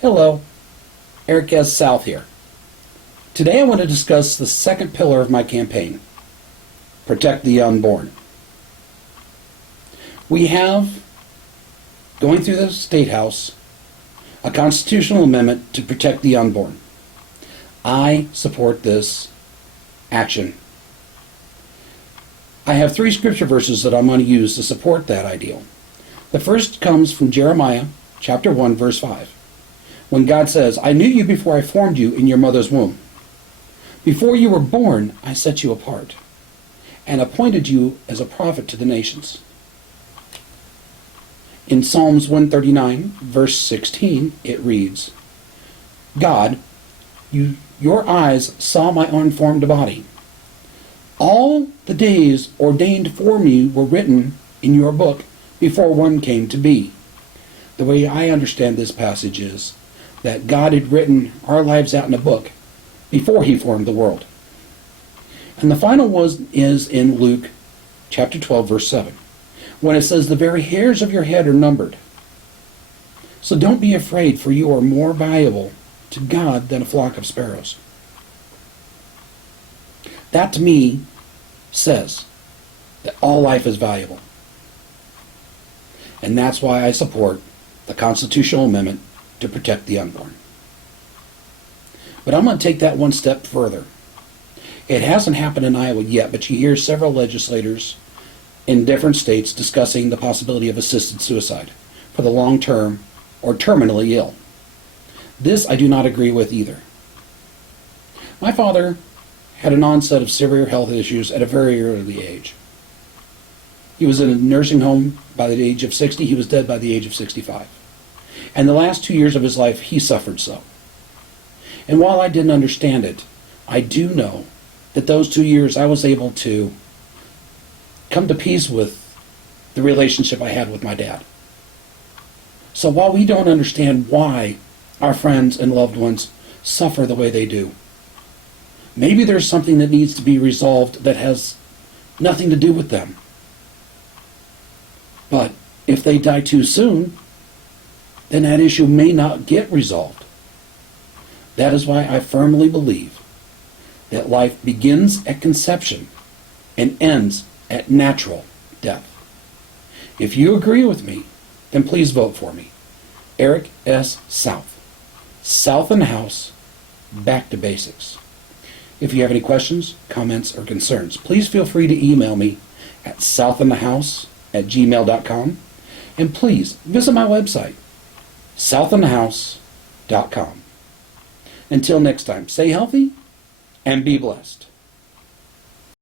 Hello, Eric S. South here. Today I want to discuss the second pillar of my campaign, protect the unborn. We have, going through the State House, a constitutional amendment to protect the unborn. I support this action. I have 3 scripture verses that I'm going to use to support that ideal. The first comes from Jeremiah chapter 1, verse 5. When God says, I knew you before I formed you in your mother's womb. Before you were born, I set you apart and appointed you as a prophet to the nations. In Psalms 139, verse 16, it reads, God, your eyes saw my unformed body. All the days ordained for me were written in your book before one came to be. The way I understand this passage is that God had written our lives out in a book before he formed the world. And the final is in Luke chapter 12, verse 7, when it says, the very hairs of your head are numbered. So don't be afraid, for you are more valuable to God than a flock of sparrows. That to me says that all life is valuable. And that's why I support the constitutional amendment to protect the unborn. But I'm going to take that one step further. It hasn't happened in Iowa yet, but you hear several legislators in different states discussing the possibility of assisted suicide for the long-term or terminally ill. This I do not agree with either. My father had an onset of severe health issues at a very early age. He was in a nursing home by the age of 60. He was dead by the age of 65. And the last 2 years of his life, he suffered so. And while I didn't understand it, I do know that those 2 years I was able to come to peace with the relationship I had with my dad. So while we don't understand why our friends and loved ones suffer the way they do, maybe there's something that needs to be resolved that has nothing to do with them. But if they die too soon, then that issue may not get resolved. That is why I firmly believe that life begins at conception and ends at natural death. If you agree with me, then please vote for me. Eric S. South. South in the House, back to basics. If you have any questions, comments, or concerns, please feel free to email me at southinthehouse@gmail.com, and please visit my website, southinthehouse.com. Until next time, stay healthy and be blessed.